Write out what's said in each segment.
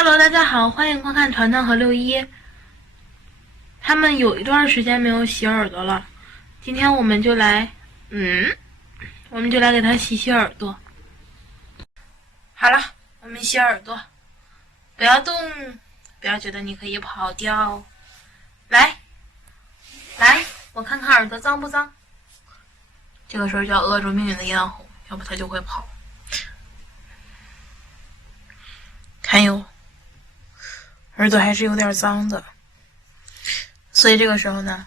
Hello，大家好，欢迎观看团团和六一。他们有一段时间没有洗耳朵了，今天我们就来给他洗洗耳朵。好了，我们洗耳朵，不要动，不要觉得你可以跑掉。来，我看看耳朵脏不脏。这个时候就要扼住命运的咽喉，要不他就会跑。看哟，耳朵还是有点脏的，所以这个时候呢，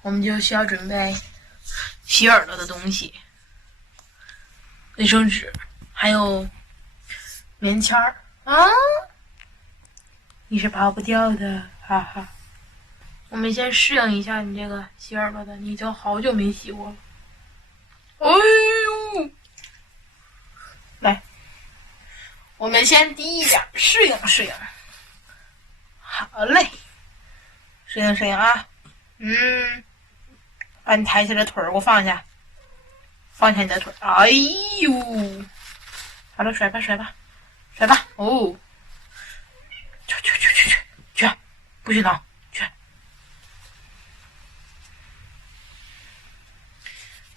我们就需要准备洗耳朵的东西，卫生纸，还有棉签儿啊，你是跑不掉的，哈哈。我们先适应一下你这个洗耳朵的，你就好久没洗过了。哎呦，来，我们先低一点，适应适应。好嘞，适应适应啊。把你抬起来的腿儿给我放下，放下你的腿。哎呦，好了，甩吧甩吧甩吧。哦，去，不许闹，去。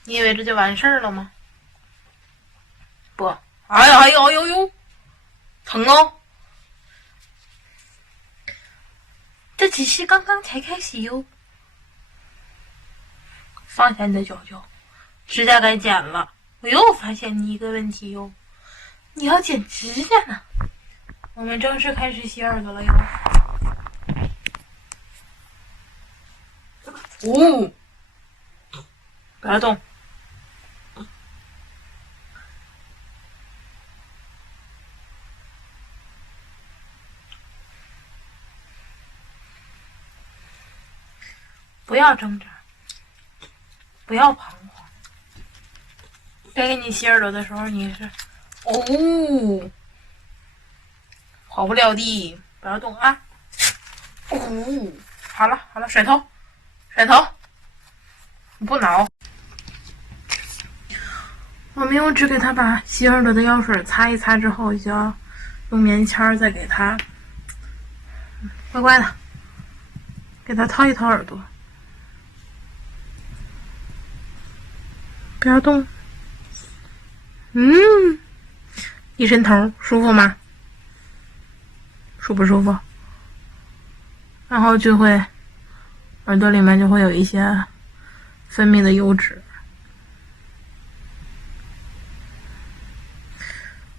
你以为这就完事儿了吗？不，哎呦，疼哦！这只是刚刚才开始哟。放下你的脚，指甲该剪了。我又发现你一个问题哟，你要剪指甲呢。我们正式开始洗耳朵了哟。哦，不要动。不要挣扎，不要彷徨。该给你洗耳朵的时候，你是跑不了的，不要动啊！好了，甩头，你不挠。我们用纸给他把洗耳朵的药水擦一擦之后，就要用棉签再给他乖乖的给他掏一掏耳朵。不要动。一伸头，舒服吗？舒不舒服？然后就会耳朵里面就会有一些分泌的油脂。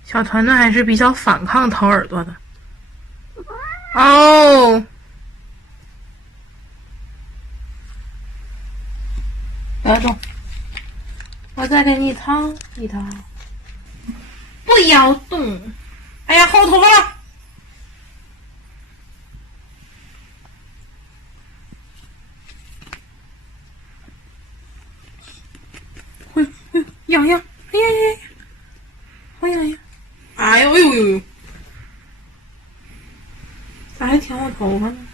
小团团还是比较反抗掏耳朵的。哦，不要动，我再给你掏一掏。不要动！哎呀，薅头发了！痒痒！哎呀，好痒痒！哎呦！咋还舔我头发呢？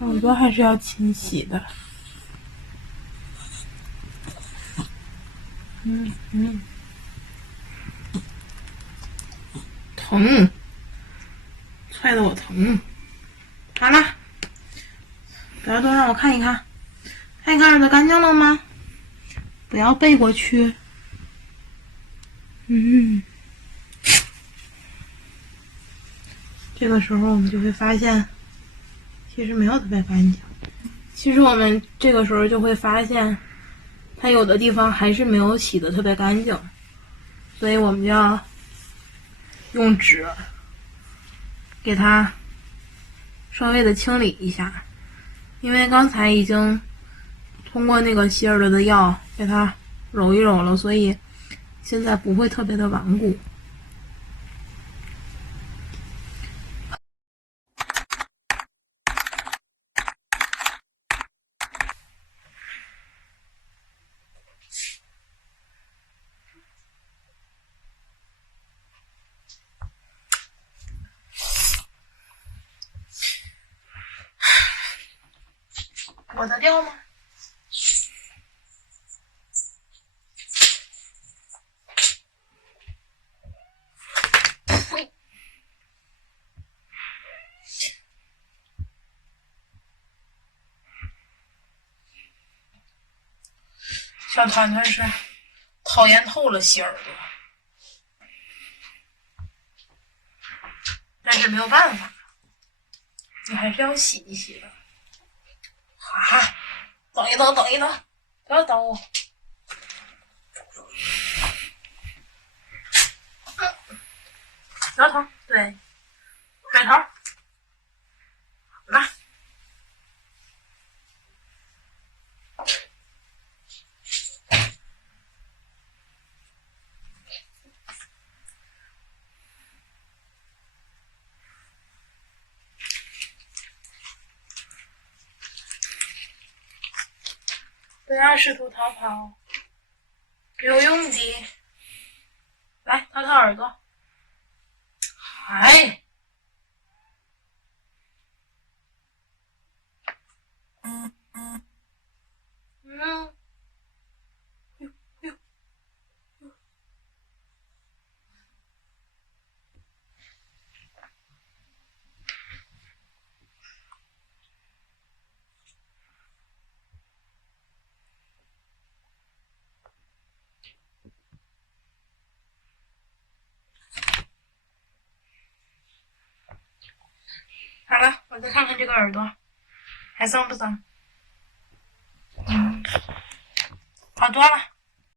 耳朵还是要勤洗的。疼，踹得我疼。好了，不要动，让我看一看，耳朵干净了吗？不要背过去。这个时候我们就会发现，其实没有特别干净。其实我们这个时候就会发现，它有的地方还是没有洗的特别干净，所以我们就要用纸给它稍微的清理一下，因为刚才已经通过那个洗耳朵的药给它揉一揉了，所以现在不会特别的顽固。抹得掉吗？小团团是讨厌透了洗耳朵，但是没有办法，你还是要洗一洗的。哈，等一等，等一等，不要等我。摇头，对，甩头，来。不要试图逃跑，有用的。来，掏掏耳朵。哎，嗯。好了，我再看看这个耳朵，还脏不脏？好多了。